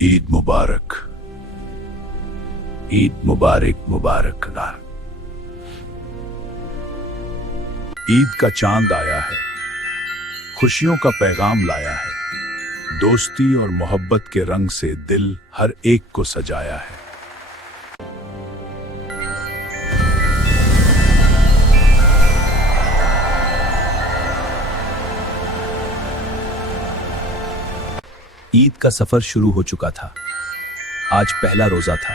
ईद मुबारक। ईद मुबारक मुबारक। ईद का चांद आया है, खुशियों का पैगाम लाया है। दोस्ती और मोहब्बत के रंग से दिल हर एक को सजाया है। ईद का सफर शुरू हो चुका था। आज पहला रोजा था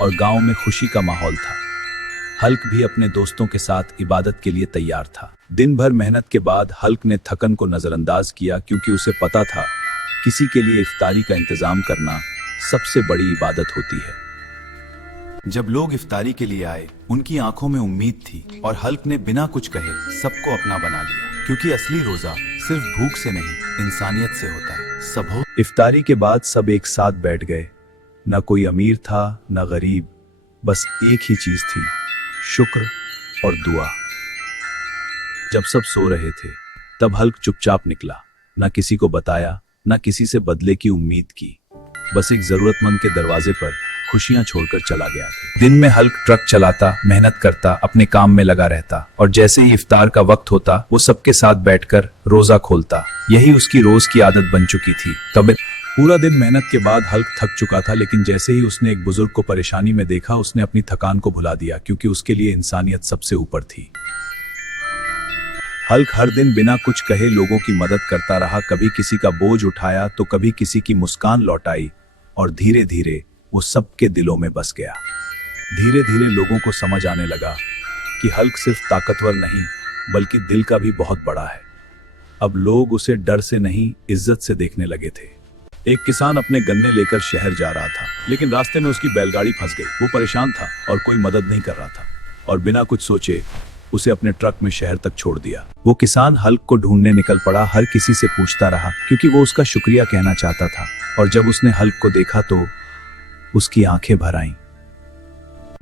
और गांव में खुशी का माहौल था। हल्क भी अपने दोस्तों के साथ इबादत के लिए तैयार था। दिन भर मेहनत के बाद हल्क ने थकन को नजरअंदाज किया, क्योंकि उसे पता था किसी के लिए इफ्तारी का इंतजाम करना सबसे बड़ी इबादत होती है। जब लोग इफ्तारी के लिए आए, उनकी आंखों में उम्मीद थी और हल्क ने बिना कुछ कहे सबको अपना बना लिया, क्योंकि असली रोजा सिर्फ भूख से नहीं, इंसानियत से होता है। सब इफ्तारी के बाद सब एक साथ बैठ गए। न कोई अमीर था न गरीब, बस एक ही चीज थी, शुक्र और दुआ। जब सब सो रहे थे तब हल्क चुपचाप निकला, न किसी को बताया न किसी से बदले की उम्मीद की। बस एक जरूरतमंद के दरवाजे पर खुशियां छोड़कर चला गया था। दिन में हल्क ट्रक चलाता, मेहनत करता, अपने काम में लगा रहता और जैसे ही इफ्तार का वक्त होता वो सबके साथ बैठकर रोजा खोलता। यही उसकी रोज की आदत बन चुकी थी। तब पूरा दिन मेहनत के बाद हल्क थक चुका था, लेकिन जैसे ही उसने एक बुजुर्ग को परेशानी में देखा, उसने अपनी थकान को भुला दिया, क्योंकि उसके लिए इंसानियत सबसे ऊपर थी। हल्क हर दिन बिना कुछ कहे लोगों की मदद करता रहा। कभी किसी का बोझ उठाया तो कभी किसी की मुस्कान लौटाई, और धीरे धीरे वो सबके दिलों में बस गया। धीरे धीरे लोगों को समझ आने लगा कि हल्क सिर्फ ताकतवर नहीं बल्कि दिल का भी बहुत बड़ा है। अब लोग उसे डर से नहीं, इज्जत से देखने लगे थे। एक किसान अपने गन्ने लेकर शहर जा रहा था, लेकिन रास्ते में उसकी बैलगाड़ी फंस गई। वो परेशान था और कोई मदद नहीं कर रहा था, और बिना कुछ सोचे उसे अपने ट्रक में शहर तक छोड़ दिया। वो किसान हल्क को ढूंढने निकल पड़ा, हर किसी से पूछता रहा, क्योंकि वो उसका शुक्रिया कहना चाहता था। और जब उसने हल्क को देखा तो उसकी आंखें भर आईं।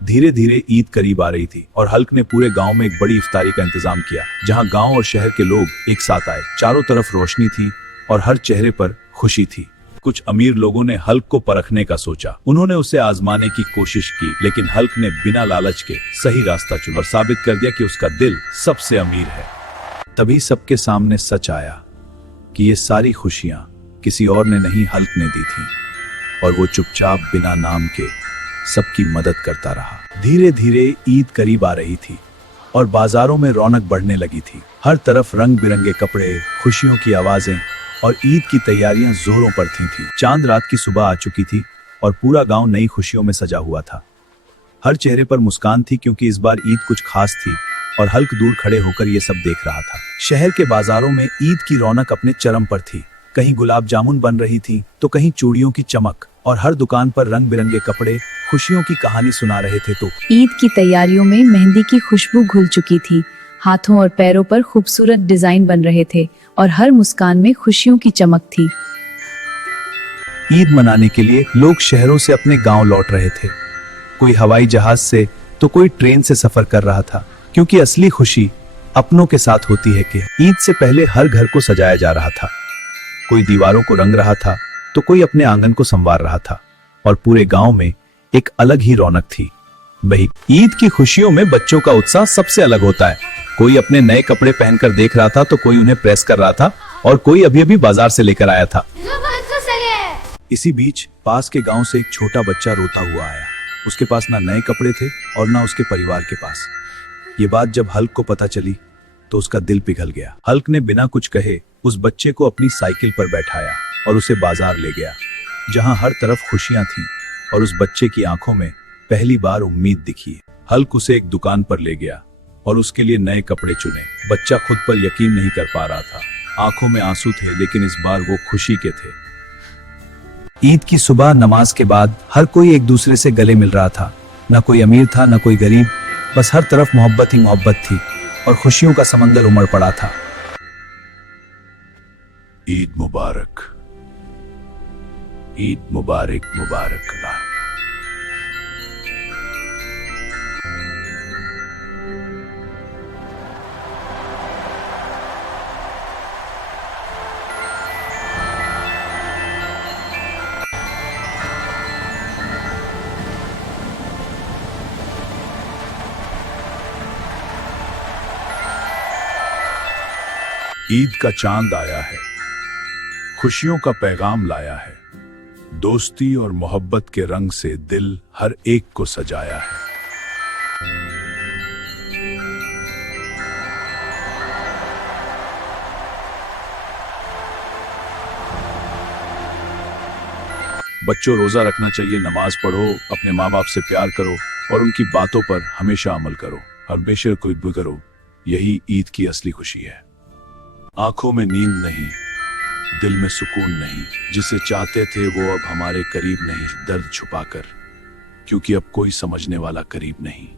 धीरे धीरे ईद करीब आ रही थी और हल्क ने पूरे गांव में एक बड़ी इफ्तारी का इंतजाम किया, जहां गांव और शहर के लोग एक साथ आए। चारों तरफ रोशनी थी और हर चेहरे पर खुशी थी। कुछ अमीर लोगों ने हल्क को परखने का सोचा। उन्होंने उसे आजमाने की कोशिश की, लेकिन हल्क ने बिना लालच के सही रास्ता चुना और साबित कर दिया कि उसका दिल सबसे अमीर है। तभी सबके सामने सच आया कि ये सारी खुशियां किसी और ने नहीं, हल्क ने दी थी, और वो चुपचाप बिना नाम के सबकी मदद करता रहा। धीरे धीरे ईद करीब आ रही थी और बाजारों में रौनक बढ़ने लगी थी। हर तरफ रंग बिरंगे कपड़े, खुशियों की आवाजें और ईद की तैयारियां जोरों पर थी। चांद रात की सुबह आ चुकी थी और पूरा गांव नई खुशियों में सजा हुआ था। हर चेहरे पर मुस्कान थी, क्योंकि इस बार ईद कुछ खास थी और हल्क दूर खड़े होकर ये सब देख रहा था। शहर के बाजारों में ईद की रौनक अपने चरम पर थी। कहीं गुलाब जामुन बन रही थी तो कहीं चूड़ियों की चमक, और हर दुकान पर रंग बिरंगे कपड़े खुशियों की कहानी सुना रहे थे। तो ईद की तैयारियों में मेहंदी की खुशबू घुल चुकी थी। हाथों और पैरों पर खूबसूरत डिजाइन बन रहे थे और हर मुस्कान में खुशियों की चमक थी। ईद मनाने के लिए लोग शहरों से अपने गांव लौट रहे थे। कोई हवाई जहाज से तो कोई ट्रेन से सफर कर रहा था, क्योंकि असली खुशी अपनों के साथ होती है। कि ईद से पहले हर घर को सजाया जा रहा था। कोई दीवारों को रंग रहा था तो कोई अपने आंगन को संवार रहा था, और पूरे गांव में एक अलग ही रौनक थी। भाई, ईद की खुशियों में बच्चों का उत्साह सबसे अलग होता है। कोई अपने नए कपड़े पहनकर देख रहा था तो कोई उन्हें प्रेस कर रहा था, और कोई अभी अभी बाजार से लेकर आया था। इसी बीच पास के गांव से एक छोटा बच्चा रोता हुआ आया। उसके पास ना नए कपड़े थे और ना उसके परिवार के पास। ये बात जब हल्क को पता चली तो उसका दिल पिघल गया। हल्क ने बिना कुछ कहे उस बच्चे को अपनी साइकिल पर बैठाया और उसे बाजार ले गया, जहां हर तरफ खुशियां थीं, और उस बच्चे की आंखों में पहली बार उम्मीद दिखी। हल्क उसे एक दुकान पर ले गया और उसके लिए नए कपड़े चुने। बच्चा खुद पर यकीन नहीं कर पा रहा था। आंखों में आंसू थे, लेकिन इस बार वो खुशी के थे। ईद की सुबह नमाज के बाद हर कोई एक दूसरे से गले मिल रहा था। न कोई अमीर था न कोई गरीब, बस हर तरफ मोहब्बत ही मोहब्बत थी और खुशियों का समंदर उमड़ पड़ा था। ईद मुबारक। ईद मुबारक मुबारक। ईद का चांद आया है, खुशियों का पैगाम लाया है, दोस्ती और मोहब्बत के रंग से दिल हर एक को सजाया है। बच्चों, रोजा रखना चाहिए, नमाज पढ़ो, अपने माँ बाप से प्यार करो और उनकी बातों पर हमेशा अमल करो, हमेशा कोई भी करो। यही ईद की असली खुशी है। आंखों में नींद नहीं, दिल में सुकून नहीं, जिसे चाहते थे वो अब हमारे करीब नहीं, दर्द छुपाकर, क्योंकि अब कोई समझने वाला करीब नहीं।